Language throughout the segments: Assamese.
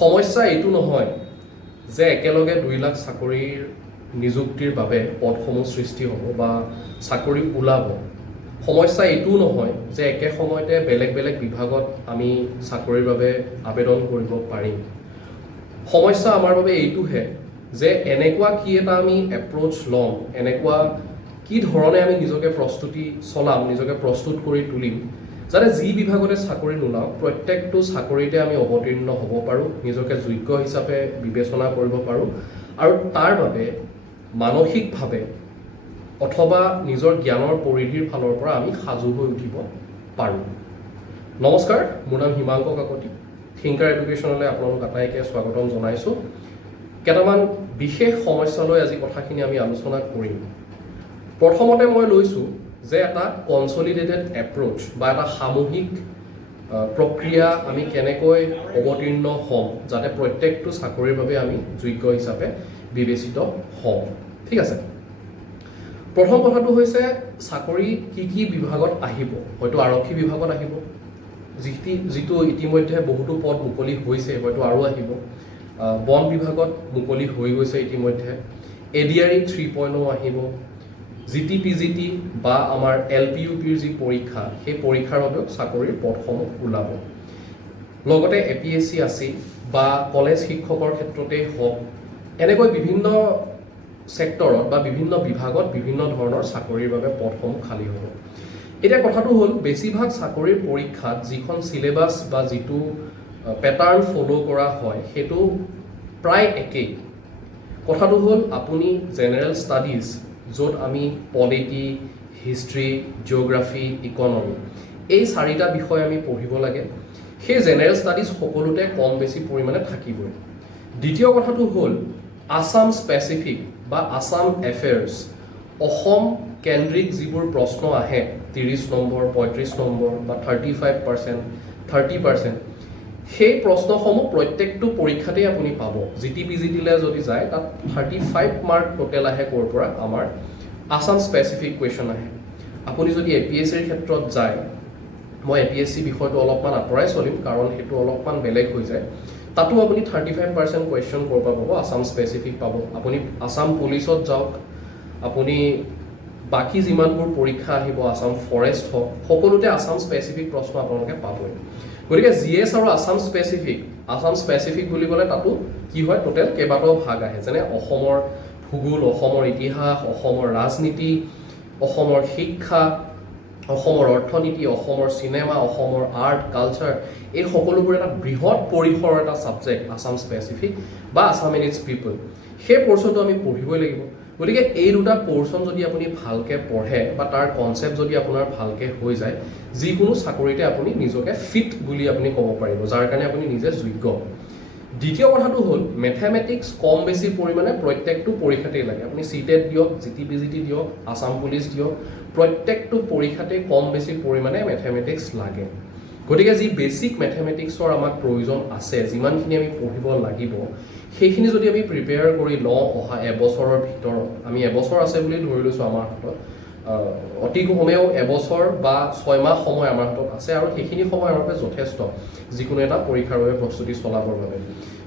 সমস্যা এইটো নহয় যে একেলগে 2 লাখ চাকৰিৰ নিযুক্তিৰ বাবে পদসমূহ সৃষ্টি হ'ব বা চাকৰি ওলাব। সমস্যা এইটোও নহয় যে একে সময়তে বেলেগ বেলেগ বিভাগত আমি চাকৰিৰ বাবে আবেদন কৰিব পাৰিম। সমস্যা আমাৰ বাবে এইটোহে যে এনেকুৱা কি এটা আমি এপ্ৰ'চ ল'ম, এনেকুৱা কি ধৰণে আমি নিজকে প্ৰস্তুতি চলাম, নিজকে প্ৰস্তুত কৰি তুলিম, যাতে যি বিভাগতে চাকৰি নোলাওক প্ৰত্যেকটো চাকৰিতে আমি অৱতীৰ্ণ হ'ব পাৰোঁ, নিজকে যোগ্য হিচাপে বিবেচনা কৰিব পাৰোঁ আৰু তাৰ বাবে মানসিকভাৱে অথবা নিজৰ জ্ঞানৰ পৰিধিৰ ফালৰ পৰা আমি সাজু হৈ উঠিব পাৰোঁ। নমস্কাৰ, মোৰ নাম হিমাংক কাকতি। থিংকাৰ এডুকেশ্যনলৈ আপোনালোক আটাইকে স্বাগতম জনাইছোঁ। কেইটামান বিশেষ সমস্যালৈ আজি কথাখিনি আমি আলোচনা কৰিম। প্ৰথমতে মই লৈছোঁ যে এটা কনচলিডেটেড এপ্ৰ'চ বা এটা সামূহিক প্ৰক্ৰিয়া আমি কেনেকৈ অৱতীৰ্ণ হ'ম যাতে প্ৰত্যেকটো চাকৰিৰ বাবে আমি যোগ্য হিচাপে বিবেচিত হওঁ। ঠিক আছে, প্ৰথম কথাটো হৈছে চাকৰি কি কি বিভাগত আহিব। হয়তো আৰক্ষী বিভাগত আহিব, যিটো ইতিমধ্যে বহুতো পদ মুকলি হৈছে, হয়তো আৰু আহিব। বন বিভাগত মুকলি হৈ গৈছে ইতিমধ্যে। ADRE 3.0 আহিব। GT-PGT বা আমাৰ LPUPৰ যি পৰীক্ষা, সেই পৰীক্ষাৰ বাবেও চাকৰিৰ পদসমূহ ওলাব। লগতে APSC আছে বা কলেজ শিক্ষকৰ ক্ষেত্ৰতেই হওক, এনেকৈ বিভিন্ন ছেক্টৰত বা বিভিন্ন বিভাগত বিভিন্ন ধৰণৰ চাকৰিৰ বাবে পদসমূহ খালী হ'ব। এতিয়া কথাটো হ'ল, বেছিভাগ চাকৰিৰ পৰীক্ষাত যিখন চিলেবাছ বা যিটো পেটাৰ্ণ ফ'ল' কৰা হয় সেইটো প্ৰায় একেই। কথাটো হ'ল, আপুনি জেনেৰেল ষ্টাডিজ, য'ত আমি পলিটি, হিষ্ট্ৰী, জিঅ'গ্ৰাফী, ইকনমি, এই 4টা বিষয় আমি পঢ়িব লাগে। সেই জেনেৰেল ষ্টাডিজ সকলোতে কম বেছি পৰিমাণে থাকিবই। দ্বিতীয় কথাটো হ'ল আছাম স্পেচিফিক বা আছাম এফেয়াৰ্ছ, অসম কেন্দ্ৰিক যিবোৰ প্ৰশ্ন আহে 30 নম্বৰ, 35 নম্বৰ বা 35%, 30%, সেই প্ৰশ্নসমূহ প্ৰত্যেকটো পৰীক্ষাতেই আপুনি পাব। GT-PGTলৈ যদি যায় তাত 35 মাৰ্ক টোটেল আহে ক'ৰ পৰা, আমাৰ আছাম স্পেচিফিক কুৱেশ্যন আহে। আপুনি যদি APSCৰ ক্ষেত্ৰত যায়, মই APSC বিষয়টো অলপমান আঁতৰাই চলিম কাৰণ সেইটো অলপমান বেলেগ হৈ যায়। তাতো আপুনি 35% কুৱেশ্যন ক'ৰ পৰা পাব, আছাম স্পেচিফিক পাব। আপুনি আছাম পুলিচত যাওক, আপুনি বাকী যিমানবোৰ পৰীক্ষা আহিব, আছাম ফৰেষ্ট হওক, সকলোতে আছাম স্পেচিফিক প্ৰশ্ন আপোনালোকে পাবই। গতিকে GS আৰু আছাম স্পেচিফিক বুলি ক'লে তাতো কি হয়, টোটেল কেইবাটাও ভাগ আহে, যেনে অসমৰ ভূগোল, অসমৰ ইতিহাস, অসমৰ ৰাজনীতি, অসমৰ শিক্ষা, অসমৰ অৰ্থনীতি, অসমৰ চিনেমা, অসমৰ আৰ্ট কালচাৰ, এই সকলোবোৰ এটা বৃহৎ পৰিসৰৰ এটা ছাবজেক্ট আছাম স্পেচিফিক বা আছাম এণ্ড ইটছ পিপল। সেই পৰ্চনটো আমি পঢ়িবই লাগিব। গতিকে এই দুটা পৰ্চন যদি আপুনি ভালকৈ পঢ়ে বা তাৰ কনচেপ্ট যদি আপোনাৰ ভালকৈ হৈ যায়, যিকোনো চাকৰিতে আপুনি নিজকে ফিট বুলি আপুনি ক'ব পাৰিব, যাৰ কাৰণে আপুনি নিজে যোগ্য। দ্বিতীয় কথাটো হ'ল মেথমেটিক্স কম বেছি পৰিমাণে প্ৰত্যেকটো পৰীক্ষাতেই লাগে। আপুনি CTET দিয়ক, GT-PGT দিয়ক, আছাম পুলিচ দিয়ক, প্ৰত্যেকটো পৰীক্ষাতেই কম বেছি পৰিমাণে মেথমেটিক্স লাগে। গতিকে যি বেছিক মেথমেটিক্সৰ আমাক প্ৰয়োজন আছে, যিমানখিনি আমি পঢ়িব লাগিব, সেইখিনি যদি আমি প্ৰিপেয়াৰ কৰি লওঁ অহা এবছৰৰ ভিতৰত, আমি এবছৰ আছে বুলি ধৰি লৈছোঁ আমাৰ হাতত, অতি কমেও এবছৰ বা 6 মাহ সময় আমাৰ হাতত আছে আৰু সেইখিনি সময় আমাৰ বাবে যথেষ্ট যিকোনো এটা পৰীক্ষাৰ বাবে প্ৰস্তুতি চলাবৰ বাবে।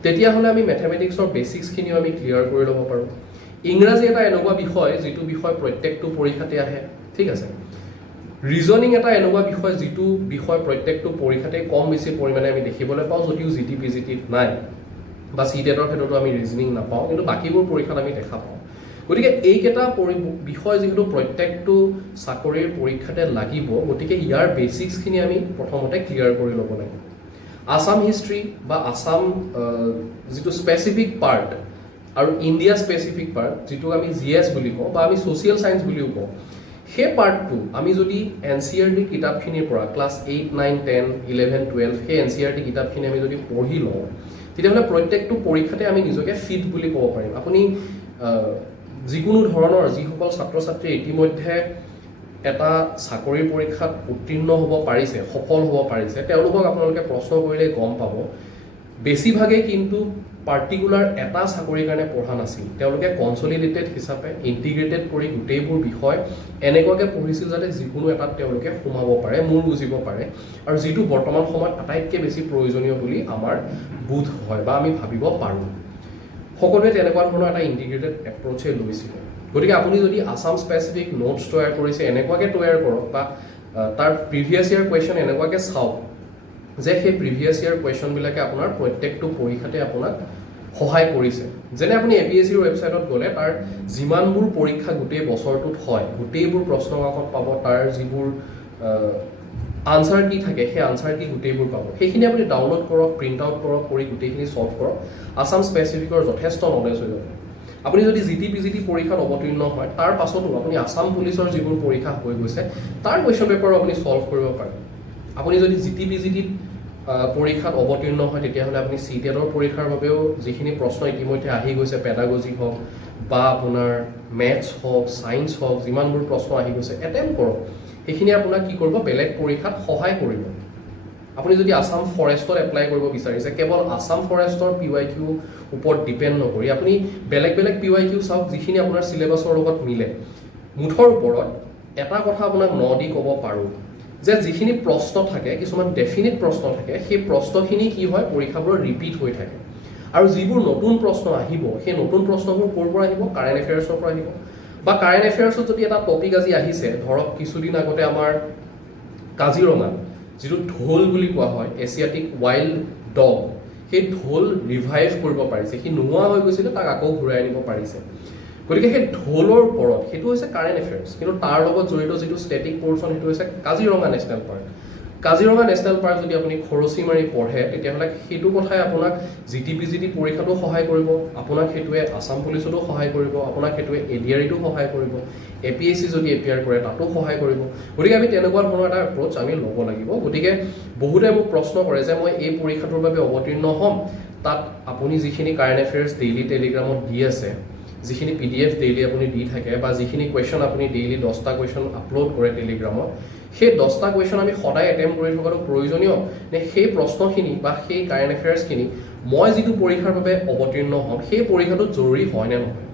তেতিয়াহ'লে আমি মেথমেটিক্সৰ বেচিক্সখিনিও আমি ক্লিয়াৰ কৰি ল'ব পাৰোঁ। ইংৰাজী এটা এনেকুৱা বিষয় যিটো বিষয় প্ৰত্যেকটো পৰীক্ষাতে আহে, ঠিক আছে। ৰিজনিং এটা এনেকুৱা বিষয় যিটো বিষয় প্ৰত্যেকটো পৰীক্ষাতে কম বেছি পৰিমাণে আমি দেখিবলৈ পাওঁ, যদিও GT-PGTত নাই বা CTETৰ ক্ষেত্ৰতো আমি ৰিজনিং নাপাওঁ, কিন্তু বাকীবোৰ পৰীক্ষাত আমি দেখা পাওঁ। গতিকে এইকেইটা বিষয় যিহেতু প্ৰত্যেকটো চাকৰিৰ পৰীক্ষাতে লাগিব, গতিকে ইয়াৰ বেচিক্সখিনি আমি প্ৰথমতে ক্লিয়াৰ কৰি ল'ব লাগিব। আছাম হিষ্ট্ৰী বা আছাম যিটো স্পেচিফিক পাৰ্ট আৰু ইণ্ডিয়া স্পেচিফিক পাৰ্ট, যিটো আমি GS বুলি কওঁ বা আমি ছ'চিয়েল ছায়েন্স বুলিও কওঁ, সেই পাৰ্টটো আমি যদি NCERT কিতাপখিনিৰ পৰা ক্লাছ 8, 9, 10, 11, 12 সেই NCERT কিতাপখিনি আমি যদি পঢ়ি লওঁ, তেতিয়াহ'লে প্ৰত্যেকটো পৰীক্ষাতে আমি নিজকে ফিট বুলি ক'ব পাৰিম। আপুনি যিকোনো ধৰণৰ যিসকল ছাত্ৰ ছাত্ৰী ইতিমধ্যে এটা চাকৰিৰ পৰীক্ষাত উত্তীৰ্ণ হ'ব পাৰিছে, সফল হ'ব পাৰিছে, তেওঁলোকক আপোনালোকে প্ৰশ্ন কৰিলে গম পাব বেছিভাগেই কিন্তু পাৰ্টিকুলাৰ এটা চাকৰিৰ কাৰণে পঢ়া নাছিল, তেওঁলোকে কনচলিডেটেড হিচাপে ইণ্টিগ্ৰেটেড কৰি গোটেইবোৰ বিষয় এনেকুৱাকৈ পঢ়িছিল যাতে যিকোনো এটাত তেওঁলোকে সোমাব পাৰে, মূৰ বুজিব পাৰে, আৰু যিটো বৰ্তমান সময়ত আটাইতকৈ বেছি প্ৰয়োজনীয় বুলি আমাৰ বোধ হয় বা আমি ভাবিব পাৰোঁ। সকলোৱে তেনেকুৱা ধৰণৰ এটা ইণ্টিগ্ৰেটেড এপ্ৰ'চে লৈছিলে। গতিকে আপুনি যদি আছাম স্পেচিফিক নোটছ তৈয়াৰ কৰিছে এনেকুৱাকৈ তৈয়াৰ কৰক বা তাৰ প্ৰিভিয়াছ ইয়াৰ কুৱেশ্যন এনেকুৱাকৈ চাওক যে সেই প্ৰিভিয়াছ ইয়াৰ কুৱেশ্যনবিলাকে আপোনাৰ প্ৰত্যেকটো পৰীক্ষাতে আপোনাক সহায় কৰিছে। যেনে আপুনি APSCৰ ৱেবছাইটত গ'লে তাৰ যিমানবোৰ পৰীক্ষা গোটেই বছৰটোত হয় গোটেইবোৰ প্ৰশ্ন কাকত পাব, তাৰ যিবোৰ আনচাৰ কি থাকে সেই আনচাৰ কি গোটেইবোৰ পাব। সেইখিনি আপুনি ডাউনলোড কৰক, প্ৰিণ্ট আউট কৰক, কৰি গোটেইখিনি চল্ভ কৰক। আছাম স্পেচিফিকৰ যথেষ্ট নলেজ হৈ যাব। আপুনি যদি GT PGT পৰীক্ষাত অৱতীৰ্ণ হয় তাৰ পাছতো আপুনি আছাম পুলিচৰ যিবোৰ পৰীক্ষা হৈ গৈছে তাৰ কুৱেশ্যন পেপাৰো আপুনি চল্ভ কৰিব পাৰে। আপুনি যদি GT PGT পৰীক্ষাত অৱতীৰ্ণ হয় তেতিয়াহ'লে আপুনি CTETৰ পৰীক্ষাৰ বাবেও যিখিনি প্ৰশ্ন ইতিমধ্যে আহি গৈছে, পেডাগজি হওক বা আপোনাৰ মেথছ হওক, ছায়েন্স হওক, যিমানবোৰ প্ৰশ্ন আহি গৈছে এটেম্প কৰক। সেইখিনি আপোনাক কি কৰিব, বেলেগ পৰীক্ষাত সহায় কৰিব। আপুনি যদি আছাম ফৰেষ্টত এপ্লাই কৰিব বিচাৰিছে, কেৱল আছাম ফৰেষ্টৰ PYQ ওপৰত ডিপেণ্ড নকৰি আপুনি বেলেগ বেলেগ PYQ চাওক যিখিনি আপোনাৰ চিলেবাছৰ লগত মিলে। মুঠৰ ওপৰত এটা কথা আপোনাক দি ক'ব পাৰোঁ যে যিখিনি প্ৰশ্ন থাকে, কিছুমান ডেফিনিট প্ৰশ্ন থাকে, সেই প্ৰশ্নখিনি কি হয় পৰীক্ষাবোৰত ৰিপিট হৈ থাকে। আৰু যিবোৰ নতুন প্ৰশ্ন আহিব সেই নতুন প্ৰশ্নবোৰ ক'ৰ পৰা আহিব, কাৰেণ্ট এফেয়াৰ্ছৰ পৰা আহিব। বা কাৰেণ্ট এফেয়াৰ্ছত যদি এটা টপিক আজি আহিছে, ধৰক কিছুদিন আগতে আমাৰ কাজিৰঙা যিটো ঢোল বুলি কোৱা হয়, এছিয়াটিক ৱাইল্ড ডগ, সেই ঢোল ৰিভাইভ কৰিব পাৰিছে, সি নোহোৱা হৈ গৈছিলে তাক আকৌ ঘূৰাই আনিব পাৰিছে। গতিকে সেই ঢোলৰ ওপৰত সেইটো হৈছে কাৰেণ্ট এফেয়াৰ্ছ, কিন্তু তাৰ লগত জড়িত যিটো ষ্টেটিক পৰ্চন সেইটো হৈছে Kaziranga national park. Kaziranga national park যদি আপুনি খৰচি মাৰি পঢ়ে তেতিয়াহ'লে সেইটো কথাই আপোনাক GT PGT পৰীক্ষাতো সহায় কৰিব, আপোনাক সেইটোৱে আছাম পুলিচতো সহায় কৰিব, আপোনাক সেইটোৱে ADREতো সহায় কৰিব, APSC যদি এপিয়াৰ কৰে তাতো সহায় কৰিব। গতিকে আমি তেনেকুৱা ধৰণৰ এটা এপ্ৰ'চ আমি ল'ব লাগিব। গতিকে বহুতে মোক প্ৰশ্ন কৰে যে মই এই পৰীক্ষাটোৰ বাবে অৱতীৰ্ণ হ'ম, তাত আপুনি যিখিনি কাৰেণ্ট এফেয়াৰ্ছ ডেইলি টেলিগ্ৰামত দি আছে, যিখিনি PDF ডেইলি আপুনি দি থাকে বা যিখিনি কুৱেশ্যন আপুনি ডেইলি 10টা কুৱেশ্যন আপলোড কৰে টেলিগ্ৰামত, সেই 10টা কুৱেশ্যন আমি সদায় এটেম্প কৰি থকাটো প্ৰয়োজনীয় নে সেই প্ৰশ্নখিনি বা সেই কাৰেণ্ট এফেয়াৰ্ছখিনি মই যিটো পৰীক্ষাৰ বাবে অৱতীৰ্ণ হ'ম সেই পৰীক্ষাটোত জৰুৰী হয় নে নহয়।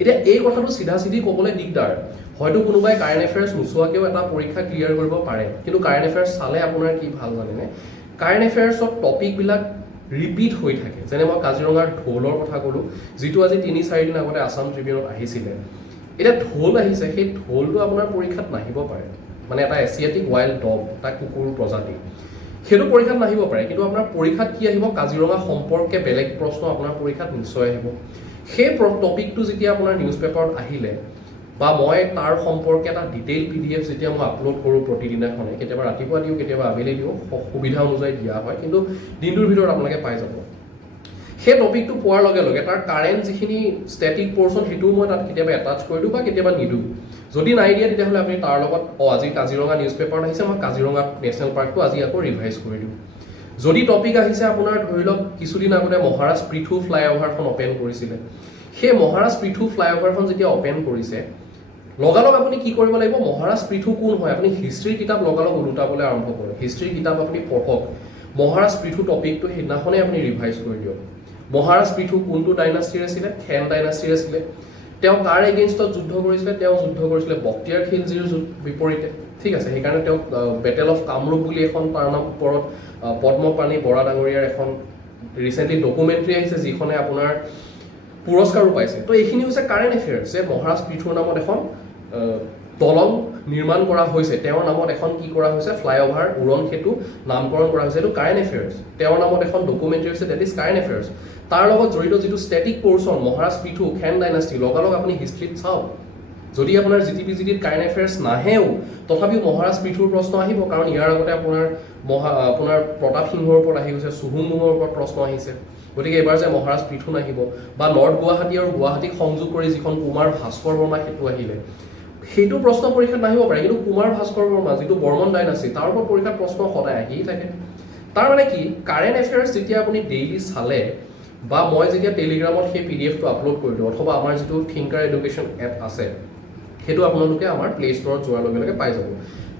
এতিয়া এই কথাটো চিধা চিধি ক'বলৈ দিগদাৰ। হয়তো কোনোবাই কাৰেণ্ট এফেয়াৰ্ছ নোচোৱাকৈও এটা পৰীক্ষা ক্লিয়াৰ কৰিব পাৰে, কিন্তু কাৰেণ্ট এফেয়াৰ্ছ চালে আপোনাৰ কি ভাল জানেনে, কাৰেণ্ট এফেয়াৰ্ছত টপিকবিলাক ৰিপিট হৈ থাকে। যেনে মই কাজিৰঙাৰ ঢোলৰ কথা ক'লোঁ, যিটো আজি 3-4 দিন আগতে আছাম ট্ৰিবিউনত আহিছিলে। এতিয়া ঢোল আহিছে, সেই ঢোলটো আপোনাৰ পৰীক্ষাত নাহিব পাৰে, মানে এটা এছিয়াটিক ৱাইল্ড ডগ, এটা কুকুৰ প্ৰজাতি, সেইটো পৰীক্ষাত নাহিব পাৰে। কিন্তু আপোনাৰ পৰীক্ষাত কি আহিব, কাজিৰঙা সম্পৰ্কে বেলেগ প্ৰশ্ন আপোনাৰ পৰীক্ষাত নিশ্চয় আহিব। সেই টপিকটো যেতিয়া আপোনাৰ নিউজ পেপাৰত আহিলে বা মই তাৰ সম্পৰ্কে এটা ডিটেইল PDF যেতিয়া মই আপলোড কৰোঁ প্ৰতিদিনাখনে, কেতিয়াবা ৰাতিপুৱা দিওঁ, কেতিয়াবা আবেলি দিওঁ, সুবিধা অনুযায়ী দিয়া হয়, কিন্তু দিনটোৰ ভিতৰত আপোনালোকে পাই যাব। সেই টপিকটো পোৱাৰ লগে লগে তাৰ কাৰেণ্ট যিখিনি ষ্টেটিক পৰ্চন সেইটোও মই তাত কেতিয়াবা এটাচ কৰি দিওঁ বা কেতিয়াবা নিদিওঁ। যদি নাই দিয়ে তেতিয়াহ'লে আপুনি তাৰ লগত আজি কাজিৰঙা নিউজ পেপাৰত আহিছে, মই কাজিৰঙা নেশ্যনেল পাৰ্কটো আজি আকৌ ৰিভাইজ কৰি দিওঁ। যদি টপিক আহিছে আপোনাৰ ধৰি লওক কিছুদিন আগতে মহাৰাজ পৃথু ফ্লাইঅভাৰখন অপেন কৰিছিলে, সেই মহাৰাজ পৃথু ফ্লাইঅভাৰখন যেতিয়া অপেন কৰিছে লগালগ আপুনি কি কৰিব লাগিব, মহাৰাজ পৃথু কোন হয় আপুনি হিষ্ট্ৰীৰ কিতাপ লগালগ ওলোটাবলৈ আৰম্ভ কৰক, হিষ্ট্ৰীৰ কিতাপ আপুনি পঢ়ক, মহাৰাজ পৃথু টপিকটো সেইদিনাখনেই আপুনি ৰিভাইজ কৰি দিয়ক। মহাৰাজ পৃথু কোনটো ডাইনাষ্টিৰ আছিলে, খেন ডাইনাষ্টিৰ আছিলে, তেওঁ কাৰ এগেইনষ্টত যুদ্ধ কৰিছিলে, তেওঁ যুদ্ধ কৰিছিলে বক্তিয়াৰ খিলজীৰ বিপৰীতে, ঠিক আছে। সেইকাৰণে তেওঁক বেটেল অফ কামৰূপ বুলি এখন তাৰ নাম ওপৰত পদ্মপাণি বৰা ডাঙৰীয়াৰ এখন ৰিচেণ্টলি ডকুমেণ্টৰী আহিছে যিখনে আপোনাৰ পুৰস্কাৰো পাইছে। তো এইখিনি হৈছে কাৰেণ্ট এফেয়াৰ্ছ, যে মহাৰাজ পৃথুৰ নামত এখন দলং নিৰ্মাণ কৰা হৈছে, তেওঁৰ নামত এখন কি কৰা হৈছে, ফ্লাইঅভাৰ উৰণ সেতু নামকৰণ কৰা হৈছে, এইটো কাৰেণ্ট এফেয়াৰ্ছ। তেওঁৰ নামত এখন ডকুমেণ্টৰী হৈছে, ডেট ইজ কাৰেণ্ট এফেয়াৰ্ছ। তাৰ লগত জড়িত যিটো ষ্টেটিক পৰ্চন মহাৰাজ পৃথু, খেন ডাইনাষ্টি, লগালগ আপুনি হিষ্ট্ৰীত চাওক। যদি আপোনাৰ GT PGTত কাৰেণ্ট এফেয়াৰ্ছ নাহেও তথাপিও মহাৰাজ পৃথুৰ প্ৰশ্ন আহিব, কাৰণ ইয়াৰ আগতে আপোনাৰ প্ৰতাপ সিংহৰ ওপৰত আহি গৈছে, চুহুংমুঙৰ ওপৰত প্ৰশ্ন আহিছে। গতিকে এইবাৰ যে মহাৰাজ পৃথু নাহিব, বা নৰ্থ গুৱাহাটী আৰু গুৱাহাটীক সংযোগ কৰি যিখন কুমাৰ ভাস্কৰ বৰ্মা সেতু আহিলে, সেইটো প্ৰশ্ন পৰীক্ষাত নাহিব পাৰে, কিন্তু কুমাৰ ভাস্কৰ বৰ্মা যিটো বৰ্মন ডাইনাষ্টি তাৰ ওপৰত পৰীক্ষাত প্ৰশ্ন সদায় আহিয়ে থাকে। তাৰ মানে কি, কাৰেণ্ট এফেয়াৰ্ছ যেতিয়া আপুনি ডেইলি চালে বা মই যেতিয়া টেলিগ্ৰামত সেই PDFটো আপলোড কৰি দিওঁ, অথবা আমাৰ যিটো থিংকাৰ এডুকেশ্যন এপ আছে সেইটো আপোনালোকে আমাৰ প্লে ষ্টৰত যোৱাৰ লগে লগে পাই যাব।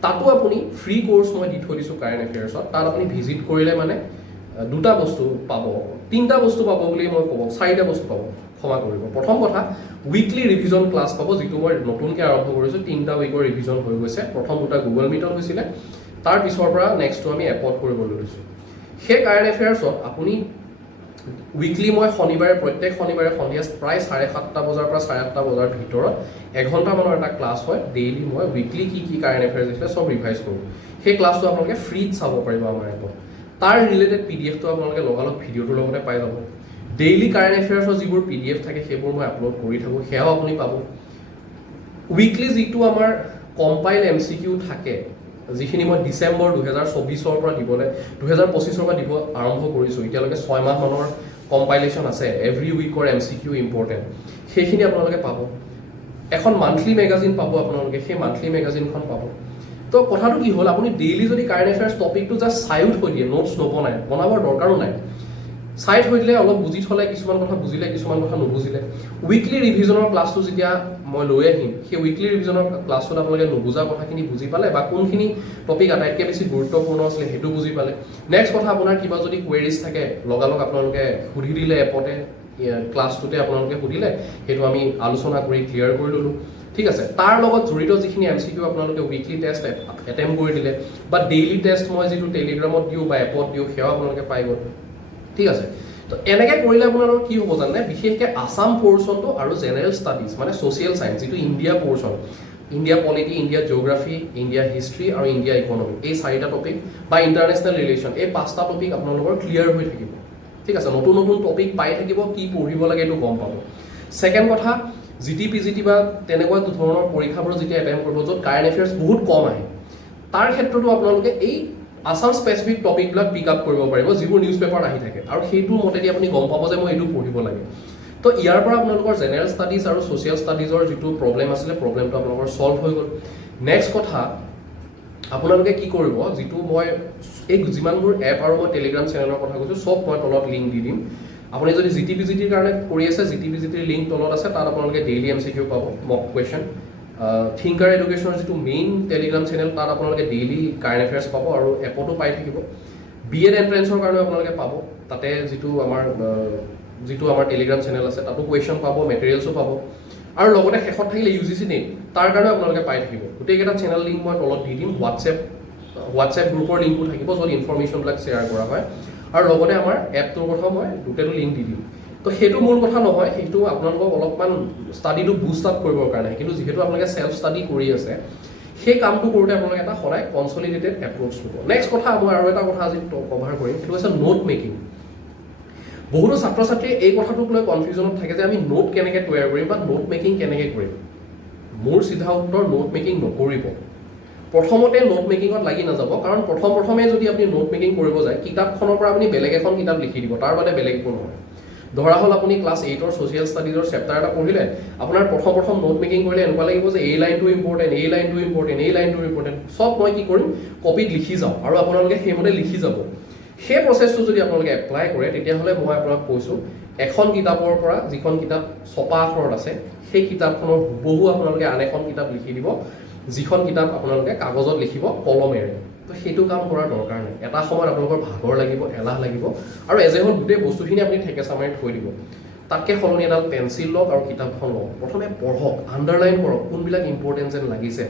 তাতো আপুনি ফ্ৰী কোৰ্চ মই দি থৈ দিছোঁ কাৰেণ্ট এফেয়াৰ্ছত, তাত আপুনি ভিজিট কৰিলে মানে দুটা বস্তু পাব, তিনিটা বস্তু পাব বুলি মই ক'ব, চাৰিটা বস্তু পাব, ক্ষমা কৰিব। প্ৰথম কথা উইকলি ৰিভিজন ক্লাছ পাব, যিটো মই নতুনকৈ আৰম্ভ কৰিছোঁ। 3টা উইকৰ ৰিভিজন হৈ গৈছে। প্ৰথম দুটা গুগল মিটত হৈছিলে, তাৰ পিছৰ পৰা নেক্সটটো আমি এপত কৰিবলৈ লৈছোঁ। সেই কাৰেণ্ট এফেয়াৰ্ছত আপুনি উইকলি মই প্ৰত্যেক শনিবাৰে সন্ধিয়া প্ৰায় 7:30 বজাৰ পৰা 8:30 বজাৰ ভিতৰত এঘণ্টামানৰ এটা ক্লাছ হয়। ডেইলি মই উইকলি কি কাৰেণ্ট এফেয়াৰ্ছ আছিলে চব ৰিভাইজ কৰোঁ। সেই ক্লাছটো আপোনালোকে ফ্ৰীত চাব পাৰিব আমাৰ এপত। তাৰ ৰিলেটেড PDF-টো আপোনালোকে লগালগ ভিডিঅ'টোৰ লগতে পাই যাব। ডেইলি কাৰেণ্ট এফেয়াৰ্ছৰ যিবোৰ PDF থাকে সেইবোৰ মই আপলোড কৰি থাকোঁ, সেয়াও আপুনি পাব। উইকলি যিটো আমাৰ কম্পাইল MCQ থাকে, যিখিনি মই ডিচেম্বৰ 2024 পৰা দিবলৈ 2025 পৰা দিব আৰম্ভ কৰিছোঁ, এতিয়ালৈকে 6 মাহমানৰ কম্পাইলেশ্যন আছে। এভৰি উইকৰ MCQ ইম্পৰ্টেণ্ট, সেইখিনি আপোনালোকে পাব। এখন মান্থলি মেগাজিন পাব আপোনালোকে, সেই মান্থলি মেগাজিনখন পাব। তো কথাটো কি হ'ল, আপুনি ডেইলি যদি কাৰেণ্ট এফেয়াৰ্ছ টপিকটো জাষ্ট চাইও থৈ দিয়ে, নোটছ বনাবৰ দৰকাৰো নাই, চাই থৈ দিলে অলপ বুজি থ'লে, কিছুমান কথা বুজিলে, কিছুমান কথা নুবুজিলে, উইকলি ৰিভিজনৰ ক্লাছটো যেতিয়া মই লৈ আহিম, সেই উইকলি ৰিভিজনৰ ক্লাছটোত আপোনালোকে নুবুজা কথাখিনি বুজি পালে, বা কোনখিনি টপিক আটাইতকৈ বেছি গুৰুত্বপূৰ্ণ আছিলে সেইটো বুজি পালে। নেক্সট কথা, আপোনাৰ কিবা যদি কুৱেৰিজ থাকে লগালগ আপোনালোকে সুধি দিলে এপতে, ক্লাছটোতে আপোনালোকে সুধিলে, সেইটো আমি আলোচনা কৰি ক্লিয়াৰ কৰি ল'লোঁ। ঠিক আছে, তাৰ লগত জড়িত যিখিনি MCQ আপোনালোকে উইকলি টেষ্ট এটেম্প কৰি দিলে, বা ডেইলি টেষ্ট মই যিটো টেলিগ্ৰামত দিওঁ বা এপত দিওঁ, সেয়াও আপোনালোকে পাই গ'ল। ঠিক আছে, তো এনেকৈ কৰিলে আপোনালোকৰ কি হ'ব জানে, বিশেষকৈ আছাম পৰ্চনটো আৰু জেনেৰেল ষ্টাডিজ মানে ছ'চিয়েল ছায়েন্স, যিটো India portion, India polity, India geography, India history আৰু ইণ্ডিয়া ইকনমি, এই 4টা টপিক, বা ইণ্টাৰনেশ্যনেল ৰিলেশ্যন, এই 5টা টপিক আপোনালোকৰ ক্লিয়াৰ হৈ থাকিব। ঠিক আছে, নতুন নতুন টপিক পাই থাকিব, কি পঢ়িব লাগে এইটো গম পাব। ছেকেণ্ড কথা, GT PGT বা তেনেকুৱা ধৰণৰ পৰীক্ষাবোৰ যেতিয়া এটেম্প কৰিব, য'ত কাৰেণ্ট এফেয়াৰ্ছ বহুত কম আহে, তাৰ ক্ষেত্ৰতো আপোনালোকে এই আছাম স্পেচিফিক টপিকবিলাক পিক আপ কৰিব পাৰিব, যিবোৰ নিউজ পেপাৰত আহি থাকে, আৰু সেইটোৰ মতেদি আপুনি গম পাব যে মই এইটো পঢ়িব লাগে। তো ইয়াৰ পৰা আপোনালোকৰ জেনেৰেল ষ্টাডিজ আৰু ছ'চিয়েল ষ্টাডিজৰ যিটো প্ৰব্লেম আছিলে, প্ৰব্লেমটো আপোনালোকৰ ছল্ভ হৈ গ'ল। নেক্সট কথা, আপোনালোকে কি কৰিব, যিটো মই এই যিমানবোৰ এপ আৰু মই টেলিগ্ৰাম চেনেলৰ কথা কৈছোঁ, চব মই তলত লিংক দি দিম। আপুনি যদি GT PGTৰ কাৰণে কৰি আছে, GT PGTৰ লিংক তলত আছে, তাত আপোনালোকে ডেইলি MCQ পাব, মক কুৱেশ্যন। থিংকাৰ এডুকেশ্যনৰ যিটো মেইন টেলিগ্ৰাম চেনেল, তাত আপোনালোকে ডেইলি কাৰেণ্ট এফেয়াৰ্ছ পাব, আৰু এপতো পাই থাকিব। BEd এণ্ট্ৰেঞ্চৰ কাৰণেও আপোনালোকে পাব, তাতে যিটো আমাৰ টেলিগ্ৰাম চেনেল আছে, তাতো কুৱেশ্যন পাব, মেটেৰিয়েলছো পাব, আৰু লগতে শেষত থাকিলে UGC নেট, তাৰ কাৰণেও আপোনালোকে পাই থাকিব। গোটেইকেইটা চেনেল লিংক মই তলত দি দিম। হোৱাটছএপ গ্ৰুপৰ লিংকো থাকিব, য'ত ইনফৰমেশ্যনবিলাক শ্বেয়াৰ কৰা হয়, আৰু লগতে আমাৰ এপটোৰ কথাও মই দুটাটো লিংক দি দিম। তো সেইটো মূল কথা নহয়, সেইটো আপোনালোকক অলপমান ষ্টাডিটো বুষ্ট আপ কৰিবৰ কাৰণে, কিন্তু যিহেতু আপোনালোকে ছেল্ফ ষ্টাডি কৰি আছে, সেই কামটো কৰোঁতে আপোনালোকে এটা সদায় কনচলিডেটেড এপ্ৰ'চ ল'ব। নেক্সট কথা, মই আৰু এটা কথা আজি কভাৰ কৰিম, সেইটো হৈছে নোট মেকিং। বহুতো ছাত্ৰ ছাত্ৰীয়ে এই কথাটোক লৈ কনফিউজনত থাকে যে আমি নোট কেনেকৈ তৈয়াৰ কৰিম বা নোট মেকিং কেনেকৈ কৰিম। মোৰ চিধা উত্তৰ, নোট মেকিং নকৰিব। প্ৰথমতে নোট মেকিঙত লাগি নাযাব, কাৰণ প্ৰথমে যদি আপুনি নোট মেকিং কৰিব যায়, কিতাপখনৰ পৰা আপুনি বেলেগ এখন কিতাপ লিখি দিব, তাৰ বাদে বেলেগ একো নহয়। ধৰা হ'ল আপুনি ক্লাছ 8ৰ ছ'চিয়েল ষ্টাডিজৰ চেপ্টাৰ এটা পঢ়িলে, আপোনাৰ প্ৰথম নোট মেকিং কৰিলে এনেকুৱা লাগিব যে এই লাইনটো ইম্পৰ্টেণ্ট, এই লাইনটো ইম্পৰ্টেণ্ট, এই লাইনটো ইম্পৰ্টেণ্ট, চব মই কি কৰিম, কপিত লিখি যাওঁ, আৰু আপোনালোকে সেইমতে লিখি যাব। সেই প্ৰচেছটো যদি আপোনালোকে এপ্লাই কৰে, তেতিয়াহ'লে মই আপোনাক কৈছোঁ, এখন কিতাপৰ পৰা যিখন কিতাপ ছপা আখৰত আছে, সেই কিতাপখনৰ হুবহু আপোনালোকে আন এখন কিতাপ লিখি দিব, যিখন কিতাপ আপোনালোকে কাগজত লিখিব কলমেৰে। তো সেইটো কাম কৰাৰ দৰকাৰ নাই। এটা সময়ত আপোনালোকৰ ভাগৰ লাগিব, এলাহ লাগিব, আৰু এজেহত গোটেই বস্তুখিনি আপুনি ঠেকেচা মাৰি থৈ দিব। তাতকৈ সলনি এডাল পেঞ্চিল লওক আৰু কিতাপখন লওক, প্ৰথমে পঢ়ক, আণ্ডাৰলাইন কৰক, কোনবিলাক ইম্পৰ্টেণ্ট যেন লাগিছে,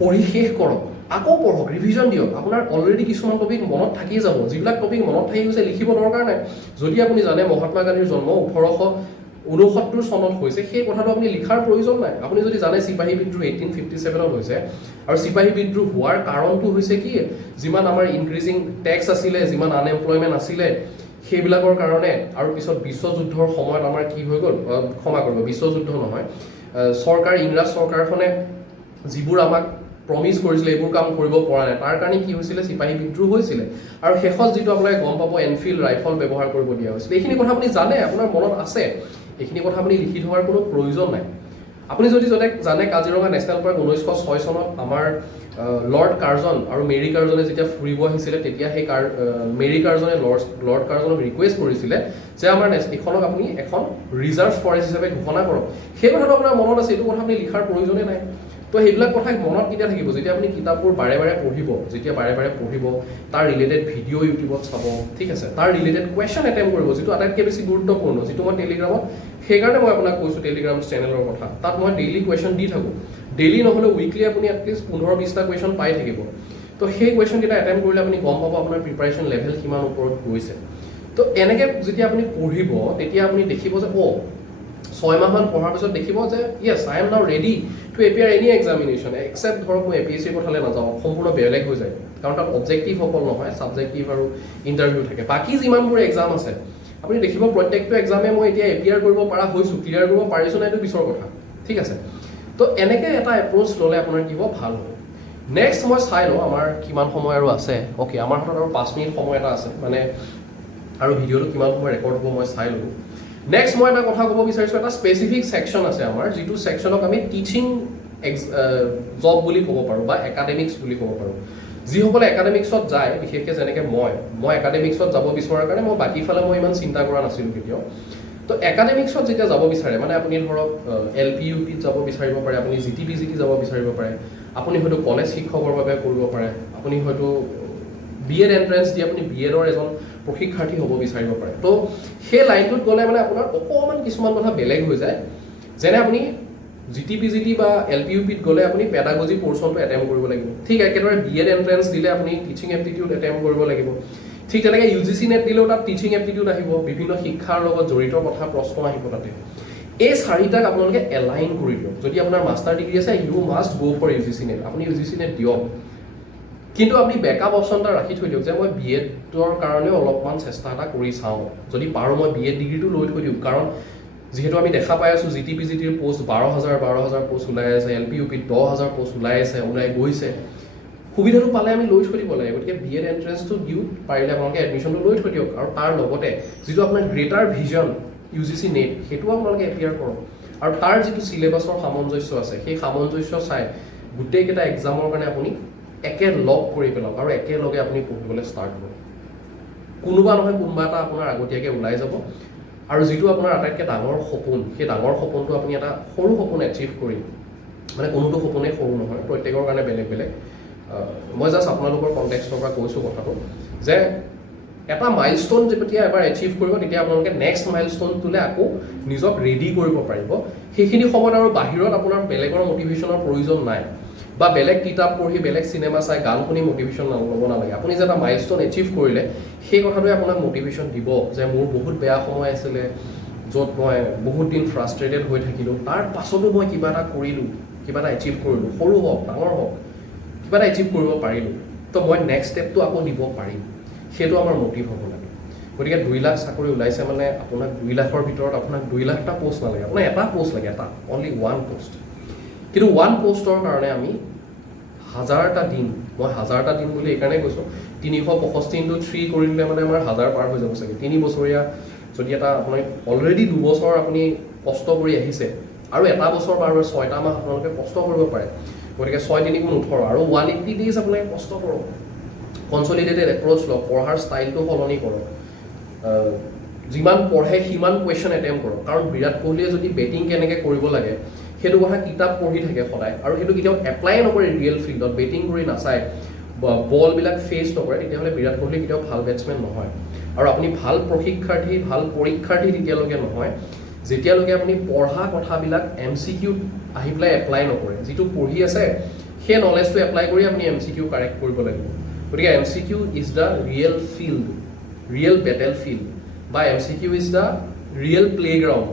পঢ়ি শেষ কৰক, আকৌ পঢ়ক, ৰিভিজন দিয়ক। আপোনাৰ অলৰেডি কিছুমান টপিক মনত থাকি যাব, যিবিলাক টপিক মনত থাকি গৈছে লিখিব দৰকাৰ নাই। যদি আপুনি জানে মহাত্মা গান্ধীৰ জন্ম 1869 চনত হৈছে, সেই কথাটো আপুনি লিখাৰ প্ৰয়োজন নাই। আপুনি যদি জানে চিপাহী বিদ্ৰোহ 1857 হৈছে, আৰু চিপাহী বিদ্ৰোহ হোৱাৰ কাৰণটো হৈছে কি, যিমান আমাৰ ইনক্ৰিজিং টেক্স আছিলে, যিমান আনএমপ্লয়মেণ্ট আছিলে, সেইবিলাকৰ কাৰণে, আৰু পিছত বিশ্বযুদ্ধৰ সময়ত আমাৰ কি হৈ গ'ল, ক্ষমা কৰিব, বিশ্বযুদ্ধ নহয়, ইংৰাজ চৰকাৰখনে যিবোৰ আমাক প্ৰমিছ কৰিছিলে, এইবোৰ কাম কৰিব পৰা নাই, তাৰ কাৰণে কি হৈছিলে, চিপাহী বিদ্ৰোহ হৈছিলে। আৰু শেষত যিটো আপোনালোকে গম পাব, এনফিল্ড ৰাইফল ব্যৱহাৰ কৰিব দিয়া হৈছিলে। এইখিনি কথা আপুনি জানে, আপোনাৰ মনত আছে, এইখিনি কথা আপুনি লিখি থোৱাৰ কোনো প্ৰয়োজন নাই। আপুনি যদি জানে কাজিৰঙা নেশ্যনেল পাৰ্ক 1906 চনত আমাৰ লৰ্ড কাৰ্জন আৰু মেৰী কাৰ্জনে যেতিয়া ফুৰিব আহিছিলে, তেতিয়া সেই মেৰী কাৰ্জনে লৰ্ড কাৰ্জনক ৰিকুৱেষ্ট কৰিছিলে যে আমাৰ এইখনক আপুনি এখন ৰিজাৰ্ভ ফৰেষ্ট হিচাপে ঘোষণা কৰক। সেই কথাটো আপোনাৰ মনত আছে, এইটো কথা আপুনি লিখাৰ প্ৰয়োজনেই নাই। তো সেইবিলাক কথা মনত কেতিয়া থাকিব যেতিয়া আপুনি কিতাপবোৰ বাৰে বাৰে পঢ়িব, যেতিয়া বাৰে বাৰে পঢ়িব, তাৰ ৰিলেটেড ভিডিঅ' ইউটিউবত চাব, ঠিক আছে, তাৰ ৰিলেটেড কুৱেশ্যন এটেম্প কৰিব, যিটো আটাইতকৈ বেছি গুৰুত্বপূৰ্ণ, যিটো মই টেলিগ্ৰামত, সেইকাৰণে মই আপোনাক কৈছোঁ টেলিগ্ৰাম চেনেলৰ কথা, তাত মই ডেইলি কুৱেশ্যন দি থাকোঁ, ডেইলি নহ'লেও উইকলি আপুনি এটলিষ্ট 15-20টা কুৱেশ্যন পাই থাকিব। তো সেই কুৱেশ্যনকেইটা এটেম্প কৰিলে আপুনি গম পাব আপোনাৰ প্ৰিপাৰেশ্যন লেভেল কিমান ওপৰত গৈছে। তো এনেকৈ যেতিয়া আপুনি পঢ়িব তেতিয়া আপুনি দেখিব যে 6 মাহমান পঢ়াৰ পিছত দেখিব যে য়েছ আই এম নাও ready to appear any examination, except ধৰক মই APSC কথালৈ নাযাওঁ, সম্পূৰ্ণ বেলেগ হৈ যায়, কাৰণ তাত অবজেক্টিভ অকল নহয়, ছাবজেক্টিভ আৰু ইণ্টাৰভিউ থাকে। বাকী যিমানবোৰ এক্সাম আছে আপুনি দেখিব প্ৰত্যেকটো এক্সামে মই এতিয়া এপিয়াৰ কৰিব পৰা হৈছোঁ, ক্লিয়াৰ কৰিব পাৰিছোঁ নাই এইটো পিছৰ কথা, ঠিক আছে। তো এনেকৈ এটা এপ্ৰ'চ ল'লে আপোনাৰ কি হ'ব, ভাল হ'ব। নেক্সট মই চাই লওঁ আমাৰ কিমান সময় আৰু আছে। অ'কে, আমাৰ হাতত আৰু 5 মিনিট সময় এটা আছে, মানে আৰু ভিডিঅ'টো কিমান সময় ৰেকৰ্ড হ'ব মই চাই ল'লোঁ। নেক্সট মই এটা কথা ক'ব বিচাৰিছোঁ, এটা স্পেচিফিক ছেকশ্যন আছে আমাৰ, যিটো ছেকশ্যনক আমি টিচিং জব বুলি ক'ব পাৰোঁ বা একাডেমিক্স বুলি ক'ব পাৰোঁ। যিসকলে একাডেমিক্সত যায়, বিশেষকৈ যেনেকৈ মই একাডেমিক্সত যাব বিচৰাৰ কাৰণে মই বাকীফালে মই ইমান চিন্তা কৰা নাছিলোঁ কেতিয়াও। তো একাডেমিক্সত যেতিয়া যাব বিচাৰে, মানে আপুনি ধৰক LP UPত যাব বিচাৰিব পাৰে, আপুনি GT যাব বিচাৰিব পাৰে, আপুনি হয়তো কলেজ শিক্ষকৰ বাবে কৰিব পাৰে, আপুনি হয়তো BEd এণ্ট্ৰেঞ্চ দি আপুনি BEdৰ এজন প্ৰশিক্ষাৰ্থী হ'ব বিচাৰিব পাৰে। তো সেই লাইনটোত গ'লে মানে আপোনাৰ অকণমান কিছুমান কথা বেলেগ হৈ যায়। যেনে আপুনি GT বা LP UPত গ'লে আপুনি পেডাগজি পৰ্চনটো এটেম্প কৰিব লাগিব, ঠিক একেদৰে BEd এণ্ট্ৰেঞ্চ দিলে আপুনি টিচিং এপ্টিটিউড এটেম্প কৰিব লাগিব, ঠিক তেনেকৈ UGC নেট দিলেও তাত টিচিং এপ্টিটিউড আহিব, বিভিন্ন শিক্ষাৰ লগত জড়িত কথা প্ৰশ্ন আহিব তাতে। এই 4টাক আপোনালোকে এলাইন কৰি দিয়ক। যদি আপোনাৰ মাষ্টাৰ ডিগ্ৰী আছে, ইউ মাষ্ট গ' ফৰ UGC নেট, আপুনি UGC নেট দিয়ক, কিন্তু আপুনি বেকআপ অপশ্যন এটা ৰাখি থৈ দিয়ক যে মই BEdৰ কাৰণেও অলপমান চেষ্টা এটা কৰি চাওঁ, যদি পাৰোঁ মই BEd ডিগ্ৰীটো লৈ থৈ দিওঁ, কাৰণ যিহেতু আমি দেখা পাই আছোঁ GT PGTৰ পোষ্ট 12,000 পোষ্ট ওলাই আছে, LP UPত 10,000 পোষ্ট ওলাই গৈছে, সুবিধাটো পালে আমি লৈ থৈ দিব লাগে। গতিকে BEd এণ্ট্ৰেঞ্চটো দিওঁ, পাৰিলে আপোনালোকে এডমিশ্যনটো লৈ থৈ দিয়ক, আৰু তাৰ লগতে যিটো আপোনাৰ গ্ৰেটাৰ ভিজন UGC নেট, সেইটোও আপোনালোকে এপিয়াৰ কৰক, আৰু তাৰ যিটো চিলেবাছৰ সামঞ্জস্য আছে, সেই সামঞ্জস্য চাই গোটেইকেইটা এক্সামৰ কাৰণে আপুনি একেলগ কৰি পেলাওক আৰু একেলগে আপুনি পঢ়িবলৈ ষ্টাৰ্ট কৰক। কোনোবা নহয় কোনোবা এটা আপোনাৰ আগতীয়াকৈ ওলাই যাব, আৰু যিটো আপোনাৰ আটাইতকৈ ডাঙৰ সপোন, সেই ডাঙৰ সপোনটো আপুনি এটা সৰু সপোন এচিভ কৰি, মানে কোনোটো সপোনেই সৰু নহয়, প্ৰত্যেকৰ কাৰণে বেলেগ বেলেগ। মই জাষ্ট আপোনালোকৰ কণ্টেক্সটৰ পৰা কৈছোঁ কথাটো, যে এটা মাইলষ্ট'ন যেতিয়া এবাৰ এচিভ কৰিব, তেতিয়া আপোনালোকে নেক্সট মাইলষ্ট'নটোলৈ আকৌ নিজক ৰেডি কৰিব পাৰিব। সেইখিনি সময়ত আৰু বাহিৰত আপোনাৰ বেলেগৰ মটিভেশ্যনৰ প্ৰয়োজন নাই, বা বেলেগ কিতাপ পঢ়ি, বেলেগ চিনেমা চাই, গান শুনি মটিভেশ্যন ল'ব নালাগে। আপুনি যে এটা মাইলষ্ট'ন এচিভ কৰিলে, সেই কথাটোৱে আপোনাক মটিভেশ্যন দিব যে মোৰ বহুত বেয়া সময় আছিলে, য'ত মই বহুত দিন ফ্ৰাষ্ট্ৰেটেড হৈ থাকিলোঁ, তাৰ পাছতো মই কিবা এটা কৰিলোঁ, কিবা এটা এচিভ কৰিলোঁ, সৰু হওক ডাঙৰ হওক, কিবা এটা এচিভ কৰিব পাৰিলোঁ, তো মই নেক্সট ষ্টেপটো আকৌ দিব পাৰিম, সেইটো আমাৰ মটিভ হ'ব লাগে। গতিকে 2 লাখ চাকৰি ওলাইছে মানে আপোনাক 2 লাখৰ ভিতৰত আপোনাক 2 লাখটা পোষ্ট নালাগে, আপোনাক এটা পোষ্ট লাগে, এটা অনলি 1 পোষ্ট। কিন্তু 1 পোষ্টৰ কাৰণে আমি 1000টা দিন, মই 1000টা দিন বুলি এইকাৰণে কৈছোঁ, 365 × 3 কৰি দিলে মানে আমাৰ 1000 পাৰ হৈ যাব চাগে। 3 বছৰীয়া যদি এটা আপুনি অলৰেডি 2 বছৰ আপুনি কষ্ট কৰি আহিছে, আৰু এটা বছৰ বা 6টা মাহ আপোনালোকে কষ্ট কৰিব পাৰে, গতিকে 6 × 3 = 18, আৰু 180 ডেইজ আপোনালোকে কষ্ট কৰক, কনচলিডেটেড এপ্ৰ'চ লওক, পঢ়াৰ ষ্টাইলটো সলনি কৰক, যিমান পঢ়ে সিমান কুৱেশ্যন এটেম্প কৰক। কাৰণ বিৰাট কোহলিয়ে যদি বেটিং কেনেকৈ কৰিব লাগে সেইটো কথা কিতাপ পঢ়ি থাকে সদায়, আৰু সেইটো কেতিয়াও এপ্লাই নকৰে ৰিয়েল ফিল্ডত, বেটিং কৰি নাচায়, বলবিলাক ফেচ নকৰে, তেতিয়াহ'লে বিৰাট কোহলি কেতিয়াও ভাল বেটছমেন নহয়। আৰু আপুনি ভাল প্ৰশিক্ষাৰ্থী, ভাল পৰীক্ষাৰ্থী তেতিয়ালৈকে নহয় যেতিয়ালৈকে আপুনি পঢ়া কথাবিলাক MCQ আহি পেলাই এপ্লাই নকৰে। যিটো পঢ়ি আছে সেই নলেজটো এপ্লাই কৰি আপুনি MCQ কাৰেক্ট কৰিব লাগিব। গতিকে MCQ is the real field, real battle field, বা MCQ is the real playground,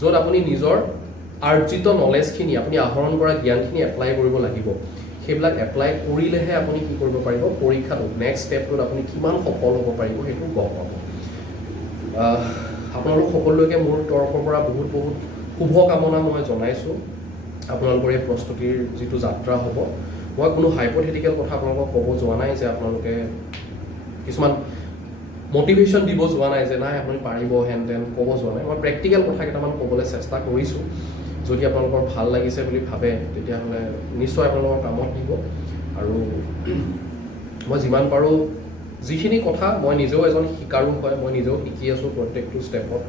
য'ত আপুনি নিজৰ আৰ্জিত নলেজখিনি, আপুনি আহৰণ কৰা জ্ঞানখিনি এপ্লাই কৰিব লাগিব। সেইবিলাক এপ্লাই কৰিলেহে আপুনি কি কৰিব পাৰিব, পৰীক্ষাটো নেক্সট ষ্টেপটোত আপুনি কিমান সফল হ'ব পাৰিব সেইটো গম পাব। আপোনালোক সকলোকে মোৰ তৰফৰ পৰা বহুত বহুত শুভকামনা মই জনাইছোঁ। আপোনালোকৰ এই প্ৰস্তুতিৰ যিটো যাত্ৰা হ'ব, মই কোনো হাইপথেটিকেল কথা আপোনালোকক ক'ব যোৱা নাই যে আপোনালোকে কিছুমান মটিভেশ্যন দিব যোৱা নাই যে নাই আপুনি পাৰিব হেন তেন ক'ব যোৱা নাই। মই প্ৰেক্টিকেল কথা কেইটামান ক'বলৈ চেষ্টা কৰিছোঁ। যদি আপোনালোকৰ ভাল লাগিছে বুলি ভাবে তেতিয়াহ'লে নিশ্চয় আপোনালোকৰ কামত দিব। আৰু মই যিমান পাৰোঁ যিখিনি কথা, মই নিজেও এজন শিকাৰু হয়, মই নিজেও শিকি আছোঁ প্ৰত্যেকটো ষ্টেপত,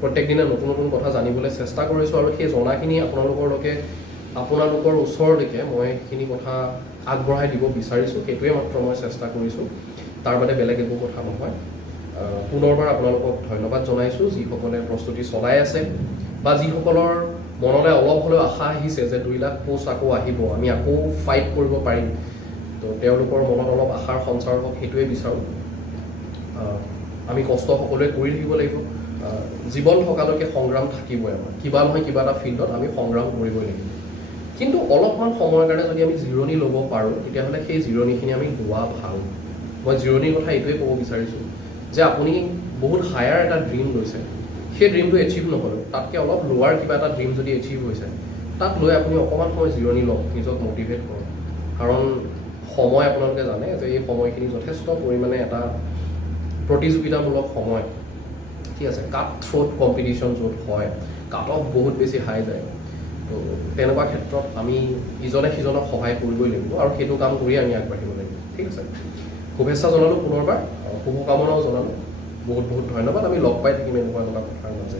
প্ৰত্যেক দিনে নতুন নতুন কথা জানিবলৈ চেষ্টা কৰিছোঁ, আৰু সেই জনাখিনি আপোনালোকৰলৈকে আপোনালোকৰ ওচৰলৈকে মই সেইখিনি কথা আগবঢ়াই দিব বিচাৰিছোঁ, সেইটোৱে মাত্ৰ মই চেষ্টা কৰিছোঁ, তাৰ বাদে বেলেগ একো কথা নহয়। পুনৰবাৰ আপোনালোকক ধন্যবাদ জনাইছোঁ, যিসকলে প্ৰস্তুতি চলাই আছে বা যিসকলৰ মনলৈ অলপ হ'লেও আশা আহিছে যে 2 লাখ পোষ্ট আকৌ আহিব, আমি আকৌ ফাইট কৰিব পাৰিম, তো তেওঁলোকৰ মনত অলপ আশাৰ সঞ্চাৰ হওক, সেইটোৱে বিচাৰোঁ। আমি কষ্ট সকলোৱে কৰি থাকিব লাগিব, জীৱন থকালৈকে সংগ্ৰাম থাকিবই আমাৰ, কিবা নহয় কিবা এটা ফিল্ডত আমি সংগ্ৰাম কৰিবই লাগিব। কিন্তু অলপমান সময়ৰ কাৰণে যদি আমি জিৰণি ল'ব পাৰোঁ, তেতিয়াহ'লে সেই জিৰণিখিনি আমি লোৱা ভাল। মই জিৰণিৰ কথা এইটোৱে ক'ব বিচাৰিছোঁ যে আপুনি বহুত হায়াৰ এটা ড্ৰিম লৈছে, সেই ড্ৰিমটো এচিভ নহ'লেও তাতকৈ অলপ লোৱাৰ কিবা এটা ড্ৰিম যদি এচিভ হৈছে, তাক লৈ আপুনি অকণমান সময় জিৰণি লওক, নিজক মটিভেট কৰক। কাৰণ সময় আপোনালোকে জানে যে এই সময়খিনি যথেষ্ট পৰিমাণে এটা প্ৰতিযোগিতামূলক সময়, ঠিক আছে। কাট থ্ৰ'ট কম্পিটিশ্যন য'ত হয়, কাট অফ বহুত বেছি হাই যায়, তো তেনেকুৱা ক্ষেত্ৰত আমি ইজনে সিজনক সহায় কৰিবই লাগিব আৰু সেইটো কাম কৰি আমি আগবাঢ়িব লাগিব, ঠিক আছে। শুভেচ্ছা জনালোঁ পুনৰবাৰ, শুভকামনাও জনালোঁ, বহুত বহুত ধন্যবাদ। আমি লগ পাই থাকিম এনেকুৱা কথাৰ মাজে।